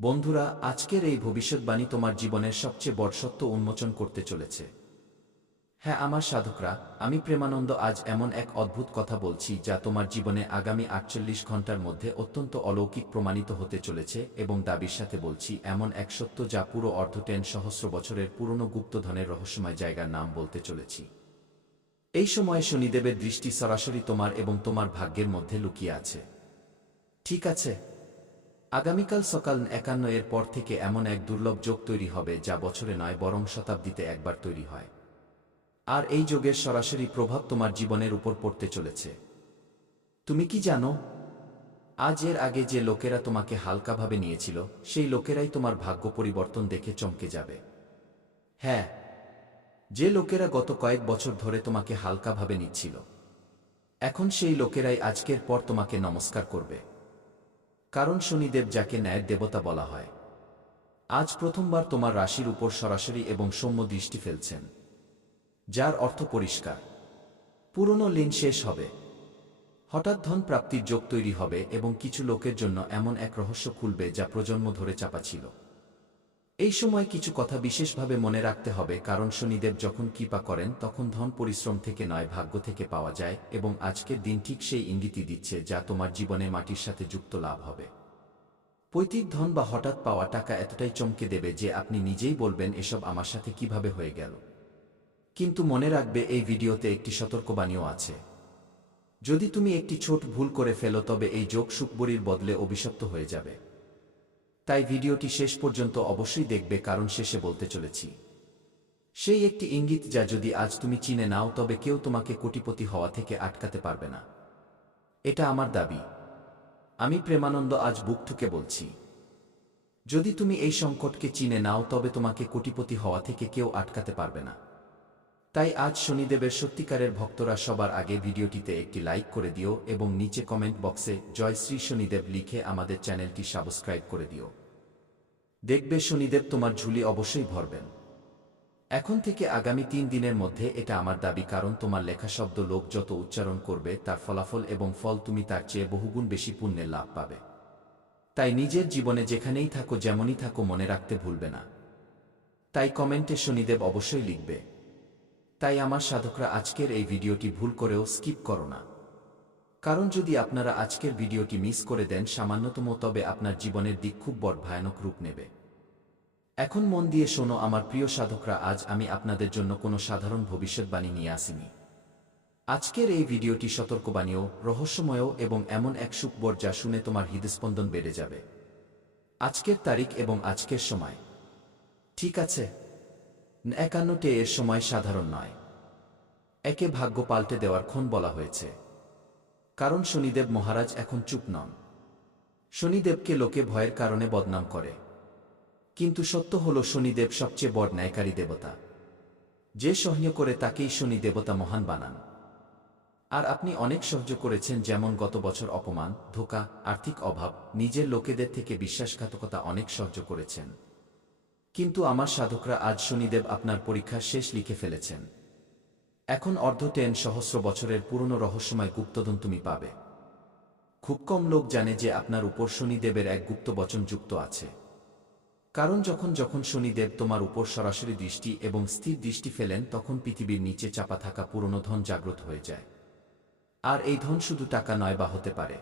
বন্ধুরা, আজকের এই ভবিষ্যৎবাণী তোমার জীবনের সবচেয়ে বড় সত্য উন্মোচন করতে চলেছে। হ্যাঁ আমার সাধকরা, আমি প্রেমানন্দ আজ এমন এক অদ্ভুত কথা বলছি যা তোমার জীবনে আগামী আটচল্লিশ ঘণ্টার মধ্যে অত্যন্ত অলৌকিক প্রমাণিত হতে চলেছে এবং দাবির সাথে বলছি, এমন এক সত্য যা পুরো অর্ধ টেন সহস্র বছরের পুরনো গুপ্তধনের রহস্যময় জায়গার নাম বলতে চলেছি। এই সময়ে শনিদেবের দৃষ্টি সরাসরি তোমার এবং তোমার ভাগ্যের মধ্যে লুকিয়ে আছে। ঠিক আছে আগামীকাল সকাল একান্ন এর পর থেকে এমন এক দুর্লভ যোগ তৈরি হবে যা বছরে নয়, বরং শতাব্দীতে একবার তৈরি হয়। আর এই যোগের সরাসরি প্রভাব তোমার জীবনের উপর পড়তে চলেছে। তুমি কি জানো? আজ এর আগে যে লোকেরা তোমাকে হালকাভাবে নিয়েছিল, সেই লোকেরাই তোমার ভাগ্য পরিবর্তন দেখে চমকে যাবে। হ্যাঁ যে লোকেরা গত কয়েক বছর ধরে তোমাকে হালকাভাবে নিচ্ছিল, এখন সেই লোকেরাই আজকের পর তোমাকে নমস্কার করবে। কারণ শনিদেব যাকে ন্যায় দেবতা বলা হয়। আজ প্রথমবার তোমার রাশির উপর সরাসরি এবং সৌম্য দৃষ্টি ফেলছেন। যার অর্থ পরিষ্কার। পুরনো লিন শেষ হবে। হঠাৎ ধন প্রাপ্তির যোগ তৈরি হবে এবং কিছু লোকের জন্য এমন এক রহস্য খুলবে যা প্রজন্ম ধরে চাপা ছিল। এই সময় কিছু কথা বিশেষভাবে মনে রাখতে হবে, কারণ শনিদেব যখন কৃপা করেন, তখন ধন পরিশ্রম থেকে নয়, ভাগ্য থেকে পাওয়া যায়, এবং আজকের দিন ঠিক সেই ইঙ্গিতই দিচ্ছে যা তোমার জীবনে মাটির সাথে যুক্ত লাভ হবে। পৈতৃক ধন বা হঠাৎ পাওয়া টাকা এতটাই চমকে দেবে যে আপনি নিজেই বলবেন, এসব আমার সাথে কীভাবে হয়ে গেল? কিন্তু মনে রাখবে, এই ভিডিওতে একটি সতর্কবাণীও আছে। যদি তুমি একটি ছোট ভুল করে ফেলো, তবে এই যোগ সুখবরির বদলে অভিশপ্ত হয়ে যাবে। তাই ভিডিওটি শেষ পর্যন্ত অবশ্যই দেখবে কারণ শেষে বলতে চলেছি। সেই একটি ইঙ্গিত যা যদি আজ তুমি চিনে নাও তবে কেউ তোমাকে কোটিপতি হওয়া থেকে আটকাতে পারবে না। এটা আমার দাবি। আমি প্রেমানন্দ আজ বুক ঠুকে বলছি। যদি তুমি এই সংকটকে চিনে নাও তবে তোমাকে কোটিপতি হওয়া থেকে কেউ আটকাতে পারবে না। তাই আজ শনিদেবের সত্যিকারের ভক্তরা সবার আগে ভিডিওটিতে একটি লাইক করে দিও এবং নিচে কমেন্ট বক্সে জয় শ্রী শনিদেব লিখে আমাদের চ্যানেলটি সাবস্ক্রাইব করে দিও। দেখবে শনিদেব তোমার ঝুলি অবশ্যই ভরবেন। এখন থেকে আগামী তিন দিনের মধ্যে এটা আমার দাবি, কারণ তোমার লেখা শব্দ লোক যত উচ্চারণ করবে, তার ফলাফল এবং ফল তুমি তার চেয়ে বহুগুণ বেশি পুণ্যের লাভ পাবে। তাই নিজের জীবনে যেখানেই থাকো, যেমনই থাকো, মনে রাখতে ভুলবে না। তাই কমেন্টে শনিদেব অবশ্যই লিখবে। তাই আমার সাধকরা আজকের এই ভিডিওটি ভুল করেও স্কিপ করো না। কারণ যদি আপনারা আজকের ভিডিওটি মিস করে দেন সামান্যতম, তবে আপনার জীবনের দিক খুব বড় ভয়ানক রূপ নেবে। এখন মন দিয়ে শোনো, আমার প্রিয় সাধকরা, আজ আমি আপনাদের জন্য কোনো সাধারণ ভবিষ্যৎবাণী নিয়ে আসিনি। আজকের এই ভিডিওটি সতর্কবাণীও রহস্যময় এবং এমন এক সুখবর যা শুনে তোমার হৃদস্পন্দন বেড়ে যাবে। আজকের তারিখ এবং আজকের সময়। ঠিক আছে। একান্নটে এর সময় সাধারণ নয়। একে ভাগ্য পাল্টে দেওয়ার ক্ষণ বলা হয়েছে। কারণ শনিদেব মহারাজ এখন চুপ নন। শনিদেবকে লোকে ভয়ের কারণে বদনাম করে। কিন্তু সত্য হল শনিদেব সবচেয়ে বড় ন্যায়কারী দেবতা। যে সহ্য করে তাকেই শনি দেবতা মহান বানান। আর আপনি অনেক সহ্য করেছেন যেমন গত বছর অপমান, ধোকা, আর্থিক অভাব, নিজের লোকেদের থেকে বিশ্বাসঘাতকতা অনেক সহ্য করেছেন। কিন্তু আমার সাধকরা আজ শনিদেব আপনার পরীক্ষা শেষ লিখে ফেলেছেন। এখন অর্ধ টেন সহস্র বছরের পুরনো রহস্যময় গুপ্তধন তুমি পাবে। খুব কম লোক জানে যে আপনার উপর শনিদেবের এক গুপ্ত বচন যুক্ত আছে। কারণ যখন যখন শনিদেব তোমার উপর সরাসরি দৃষ্টি এবং স্থির দৃষ্টি ফেলেন, তখন পৃথিবীর নিচে চাপা থাকা পুরনো ধন জাগ্রত হয়ে যায়। আর এই ধন শুধু টাকা নয় বা হতে পারে।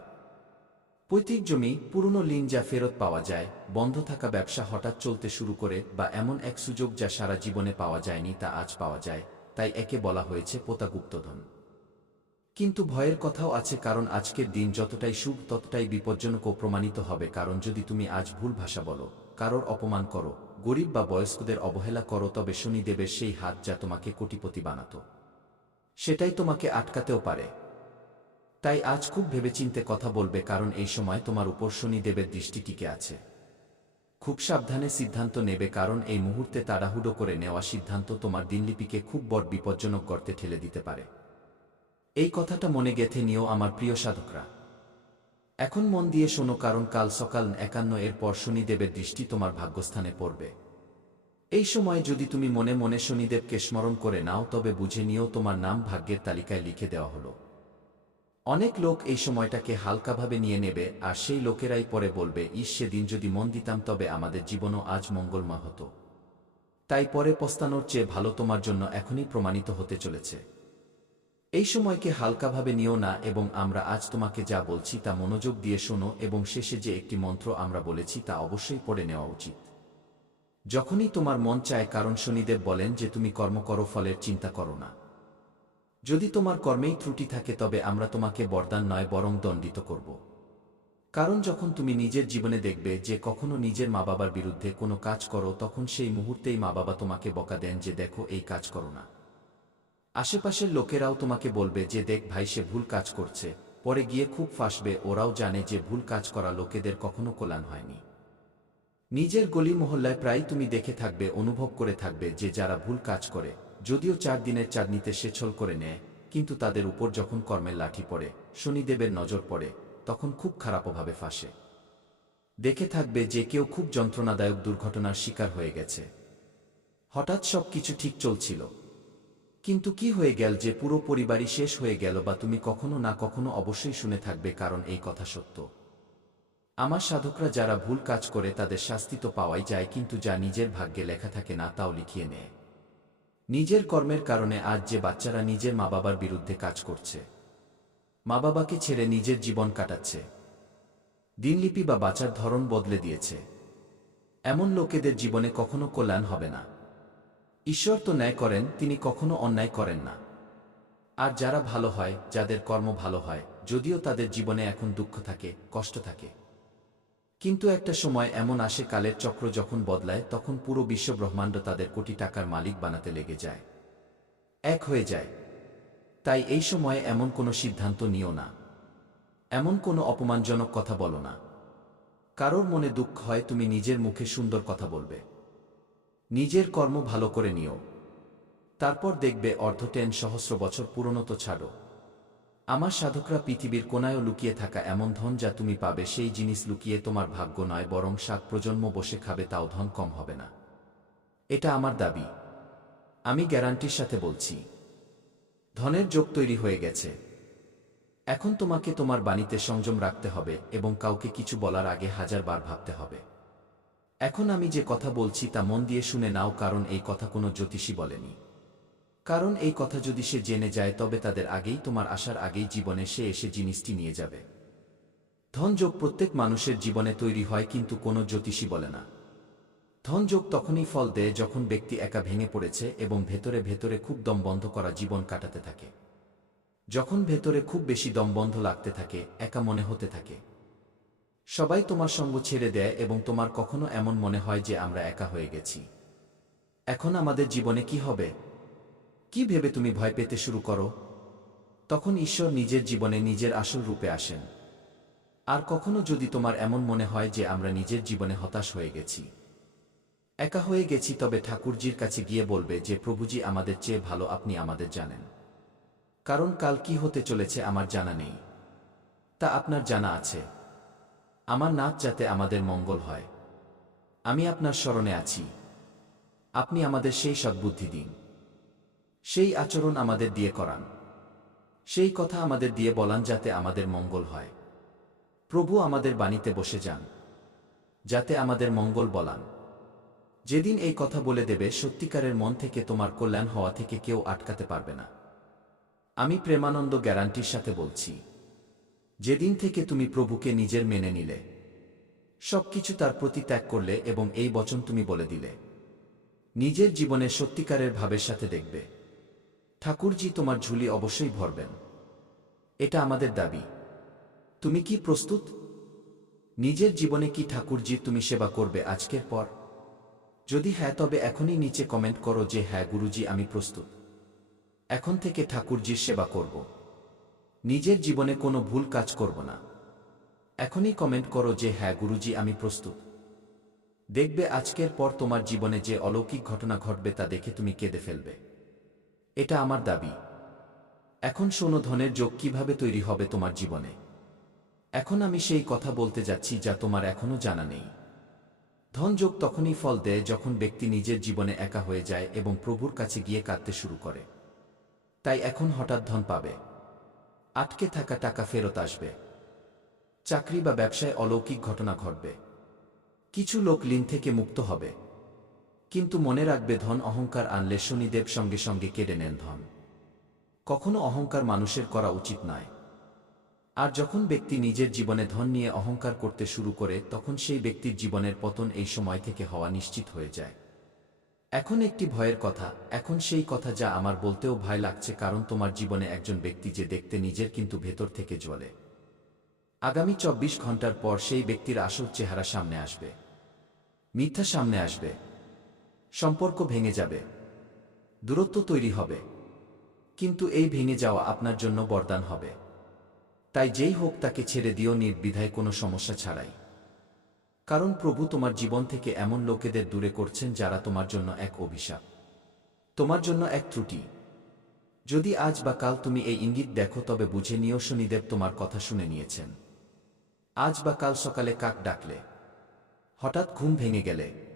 পৈতৃক জমি, পুরনো লিন যা ফেরত পাওয়া যায়, বন্ধ থাকা ব্যবসা হঠাৎ চলতে শুরু করে বা এমন এক সুযোগ যা সারা জীবনে পাওয়া যায়নি তা আজ পাওয়া যায় তাই একে বলা হয়েছে পোতা গুপ্তধন কিন্তু ভয়ের কথাও আছে কারণ আজকের দিন যতটাই শুভ, ততটাই বিপজ্জনকও প্রমাণিত হবে, কারণ যদি তুমি আজ ভুল ভাষা বলো, কারোর অপমান করো, গরিব বা বয়স্কদের অবহেলা করো, তবে শনিদেবের সেই হাত যা তোমাকে কোটিপতি বানাত। সেটাই তোমাকে আটকাতেও পারে। তাই আজ খুব ভেবেচিন্তে কথা বলবে, কারণ এই সময় তোমার উপর শনিদেবের দৃষ্টি টিকে আছে। খুব সাবধানে সিদ্ধান্ত নেবে কারণ এই মুহূর্তে তাড়াহুড়ো করে নেওয়া সিদ্ধান্ত তোমার দিনলিপিকে খুব বড় বিপজ্জনক গর্তে ঠেলে দিতে পারে। এই কথাটা মনে গেথে নিও আমার প্রিয় সাধকরা। এখন মন দিয়ে শোনো কারণ কাল সকাল একান্ন এর পর শনিদেবের দৃষ্টি তোমার ভাগ্যস্থানে পড়বে। এই সময় যদি তুমি মনে মনে শনিদেবকে স্মরণ করে নাও তবে বুঝে নিও তোমার নাম ভাগ্যের তালিকায় লিখে দেওয়া হলো। অনেক লোক এই সময়টাকে হালকাভাবে নিয়ে নেবে, আর সেই লোকেরাই পরে বলবে, ইস, সেদিন যদি মন দিতাম তবে আমাদের জীবনও আজ মঙ্গলময় হতো। তাই পরে পস্তানোর চেয়ে ভালো তোমার জন্য এখনই প্রমাণিত হতে চলেছে। এই সময়কে হালকাভাবে নিও না এবং আমরা আজ তোমাকে যা বলছি তা মনোযোগ দিয়ে শোনো এবং শেষে যে একটি মন্ত্র আমরা বলেছি তা অবশ্যই পড়ে নেওয়া উচিত। যখনই তোমার মন চায়, কারণ শনিদেব বলেন যে তুমি কর্ম করো, ফলের চিন্তা করো না। যদি তোমার কর্মেই ত্রুটি থাকে তবে আমরা তোমাকে বরদান নয়, বরং দণ্ডিত করব। কারণ যখন তুমি নিজের জীবনে দেখবে যে কখনো নিজের মা বাবার বিরুদ্ধে কোনো কাজ করো, তখন সেই মুহূর্তেই মা বাবা তোমাকে বকা দেন যে দেখো, এই কাজ করো না। আশেপাশের লোকেরাও তোমাকে বলবে যে দেখ ভাই, সে ভুল কাজ করছে। পরে গিয়ে খুব ফাঁসবে, ওরাও জানে যে ভুল কাজ করা লোকেদের কখনো কল্যাণ হয়নি। নিজের গলি মহল্লায় প্রায় তুমি দেখে থাকবে, অনুভব করে থাকবে যে যারা ভুল কাজ করে যদিও চার দিনের চাঁদনিতে সেছল করে নেয়, কিন্তু তাদের উপর যখন কর্মের লাঠি পড়ে, শনিদেবের নজর পড়ে, তখন খুব খারাপভাবে ফাঁসে। দেখে থাকবে যে কেউ খুব যন্ত্রণাদায়ক দুর্ঘটনার শিকার হয়ে গেছে। হঠাৎ সব কিছু ঠিক চলছিল। কিন্তু কি হয়ে গেল যে পুরো পরিবারই শেষ হয়ে গেল বা তুমি কখনো না কখনো অবশ্যই শুনে থাকবে কারণ এই কথা সত্য। আমার সাধকরা যারা ভুল কাজ করে তাদের শাস্তি তো পাওয়াই যায়, কিন্তু যা নিজের ভাগ্যে লেখা থাকে না, তাও লিখিয়ে নেয়। নিজের কর্মের কারণে আজ যে বাচ্চারা নিজের মা বাবার বিরুদ্ধে কাজ করছে। মা বাবাকে ছেড়ে নিজের জীবন কাটাচ্ছে। দিনলিপি বা বাঁচার ধরন বদলে দিয়েছে। এমন লোকেদের জীবনে কখনো কল্যাণ হবে না। ঈশ্বর তো ন্যায় করেন, তিনি কখনো অন্যায় করেন না। আর যারা ভালো হয়, যাদের কর্ম ভালো হয়, যদিও তাদের জীবনে এখন দুঃখ থাকে, কষ্ট থাকে। কিন্তু একটা সময় এমন আসে কালের চক্র যখন বদলায়, তখন পুরো বিশ্ব ব্রহ্মাণ্ড তাদের কোটি টাকার মালিক বানাতে লেগে যায়। এক হয়ে যায়। তাই এই সময়ে এমন কোনো সিদ্ধান্ত নিও না। এমন কোনো অপমানজনক কথা বলো না। কারোর মনে দুঃখ হয়, তুমি নিজের মুখে সুন্দর কথা বলবে। নিজের কর্ম ভালো করে নিও। তারপর দেখবে অর্ধটেন সহস্র বছর পুরনো তো ছাড়ো। আমার সাধকরা পৃথিবীর কোনায়ও লুকিয়ে থাকা এমন ধন যা তুমি পাবে, সেই জিনিস লুকিয়ে তোমার ভাগ্য নয়, বরং সাত প্রজন্ম বসে খাবে, তাও ধন কম হবে না। এটা আমার দাবি। আমি গ্যারান্টির সাথে বলছি। ধনের যোগ তৈরি হয়ে গেছে। এখন তোমাকে তোমার বাণীতে সংযম রাখতে হবে এবং কাউকে কিছু বলার আগে হাজার বার ভাবতে হবে। এখন আমি যে কথা বলছি তা মন দিয়ে শুনে নাও, কারণ এই কথা কোনো জ্যোতিষী বলেনি। কারণ এই কথা যদি সে জেনে যায়, তবে তাদের আগেই তোমার আসার আগেই জীবনে সে এসে জিনিসটি নিয়ে যাবে। ধনযোগ প্রত্যেক মানুষের জীবনে তৈরি হয়, কিন্তু কোনো জ্যোতিষী বলে না। ধনযোগ তখনই ফল দেয় যখন ব্যক্তি একা ভেঙে পড়েছে এবং ভেতরে ভেতরে খুব দম বন্ধ করা জীবন কাটাতে থাকে। যখন ভেতরে খুব বেশি দম বন্ধ লাগতে থাকে, একা মনে হতে থাকে। সবাই তোমার সঙ্গ ছেড়ে দেয় এবং তোমার কখনো এমন মনে হয় যে আমরা একা হয়ে গেছি। এখন আমাদের জীবনে কি হবে? কি ভেবে তুমি ভয় পেতে শুরু করো? তখন ঈশ্বর নিজের জীবনে নিজের আসল রূপে আসেন। আর কখনো যদি তোমার এমন মনে হয় যে আমরা নিজের জীবনে হতাশ হয়ে গেছি। একা হয়ে গেছি তবে ঠাকুরজির কাছে গিয়ে বলবে যে, প্রভুজি, আমাদের চেয়ে ভালো আপনি আমাদের জানেন। কারণ কাল কি হতে চলেছে আমার জানা নেই। তা আপনার জানা আছে। আমার নাচ যাতে আমাদের মঙ্গল হয়। আমি আপনার স্মরণে আছি। আপনি আমাদের সেই সদ্বুদ্ধি দিন সেই আচরণ আমাদের দিয়ে করান। সেই কথা আমাদের দিয়ে বলান যাতে আমাদের মঙ্গল হয়। প্রভু আমাদের বাণীতে বসে যান। যাতে আমাদের মঙ্গল বলান। যেদিন এই কথা বলে দেবে, সত্যিকারের মন থেকে তোমার কল্যাণ হওয়া থেকে কেউ আটকাতে পারবে না। আমি প্রেমানন্দ গ্যারান্টির সাথে বলছি, যেদিন থেকে তুমি প্রভুকে নিজের মেনে নিলে, সবকিছু তার প্রতি ত্যাগ করলে এবং এই বচন তুমি বলে দিলে, নিজের জীবনে সত্যিকারের ভাবের সাথে দেখবে। ঠাকুরজি তোমার ঝুলি অবশ্যই ভরবেন। এটা আমাদের দাবি। তুমি কি প্রস্তুত? নিজের জীবনে কি ঠাকুরজি তুমি সেবা করবে আজকের পর? যদি হ্যাঁ তবে এখনই নিচে কমেন্ট করো যে হ্যাঁ গুরুজি, আমি প্রস্তুত। এখন থেকে ঠাকুরজির সেবা করব। নিজের জীবনে কোনো ভুল কাজ করব না। এখনই কমেন্ট করো যে হ্যাঁ গুরুজি, আমি প্রস্তুত। দেখবে আজকের পর তোমার জীবনে যে অলৌকিক ঘটনা ঘটবে তা দেখে তুমি কেঁদে ফেলবে। এটা আমার দাবি। এখন শোনো ধনের যোগ কীভাবে তৈরি হবে তোমার জীবনে। এখন আমি সেই কথা বলতে যাচ্ছি যা তোমার এখনও জানা নেই। ধনযোগ তখনই ফল দেয় যখন ব্যক্তি নিজের জীবনে একা হয়ে যায় এবং প্রভুর কাছে গিয়ে কাঁদতে শুরু করে। তাই এখন হঠাৎ ধন পাবে। আটকে থাকা টাকা ফেরত আসবে। চাকরি বা ব্যবসায় অলৌকিক ঘটনা ঘটবে। কিছু লোক লিন থেকে মুক্ত হবে। কিন্তু মনে রাখবে ধন অহংকার আনলে শনিদেব সঙ্গে সঙ্গে কেড়ে নেন ধন। কখনো অহংকার মানুষের করা উচিত নয়। আর যখন ব্যক্তি নিজের জীবনে ধন নিয়ে অহংকার করতে শুরু করে, তখন সেই ব্যক্তির জীবনের পতন এই সময় থেকে হওয়া নিশ্চিত হয়ে যায়। এখন একটি ভয়ের কথা, এখন সেই কথা যা আমার বলতেও ভয় লাগছে কারণ তোমার জীবনে একজন ব্যক্তি যে দেখতে নিজের কিন্তু ভেতর থেকে জ্বলে। আগামী চব্বিশ ঘণ্টার পর সেই ব্যক্তির আসল চেহারা সামনে আসবে। মিথ্যা সামনে আসবে। সম্পর্ক ভেঙে যাবে। দূরত্ব তৈরি হবে। কিন্তু এই ভেঙে যাওয়া আপনার জন্য বরদান হবে। তাই যেই হোক তাকে ছেড়ে দিও নির্বিধায় কোনো সমস্যা ছাড়াই। কারণ প্রভু তোমার জীবন থেকে এমন লোকেদের দূরে করছেন যারা তোমার জন্য এক অভিশাপ। তোমার জন্য এক ত্রুটি। যদি আজ বা কাল তুমি এই ইঙ্গিত দেখো তবে বুঝে নিও শনিদেব তোমার কথা শুনে নিয়েছেন। আজ বা কাল সকালে কাক ডাকলে? হঠাৎ ঘুম ভেঙে গেলে?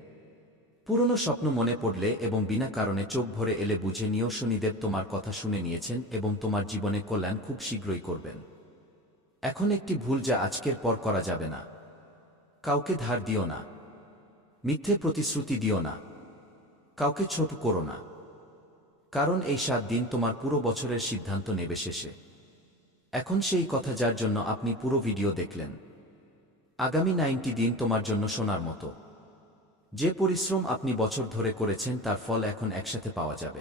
পুরনো স্বপ্ন মনে পড়লে এবং বিনা কারণে চোখ ভরে এলে বুঝে নিও, শনিদেব তোমার কথা শুনে নিয়েছেন এবং তোমার জীবনে কল্যাণ খুব শীঘ্রই করবেন। এখন একটি ভুল যা আজকের পর করা যাবে না। কাউকে ধার দিও না। মিথ্যে প্রতিশ্রুতি দিও না। কাউকে ছোট করো না। কারণ এই সাত দিন তোমার পুরো বছরের সিদ্ধান্ত নেবে শেষে। এখন সেই কথা যার জন্য আপনি পুরো ভিডিও দেখলেন। আগামী নাইনটি দিন তোমার জন্য শোনার মতো। যে পরিশ্রম আপনি বছর ধরে করেছেন তার ফল এখন একসাথে পাওয়া যাবে।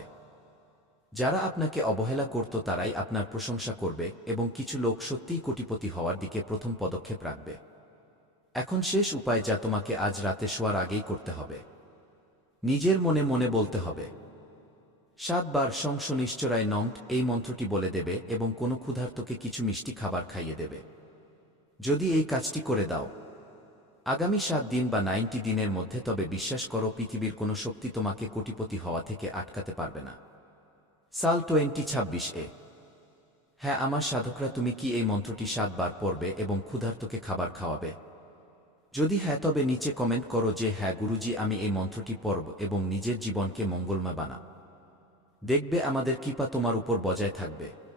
যারা আপনাকে অবহেলা করত তারাই আপনার প্রশংসা করবে এবং কিছু লোক সত্যিই কোটিপতি হওয়ার দিকে প্রথম পদক্ষেপ রাখবে। এখন শেষ উপায় যা তোমাকে আজ রাতে শোয়ার আগেই করতে হবে। নিজের মনে মনে বলতে হবে। সাতবার শংস নিশ্চরায় নঙ্ক এই মন্ত্রটি বলে দেবে এবং কোনো ক্ষুধার্তকে কিছু মিষ্টি খাবার খাইয়ে দেবে। যদি এই কাজটি করে দাও আগামী সাত দিন বা নাইনটি দিনের মধ্যে তবে বিশ্বাস করো পৃথিবীর কোনো শক্তি তোমাকে কোটিপতি হওয়া থেকে আটকাতে পারবে না। সাল টোয়েন্টি ছাব্বিশ এ। হ্যাঁ আমার সাধকরা, তুমি কি এই মন্ত্রটি সাতবার পড়বে এবং ক্ষুধার্তকে খাবার খাওয়াবে? যদি হ্যাঁ তবে নিচে কমেন্ট করো যে হ্যাঁ গুরুজি, আমি এই মন্ত্রটি পড়ব এবং নিজের জীবনকে মঙ্গলময় বানা। দেখবে আমাদের কৃপা তোমার উপর বজায় থাকবে।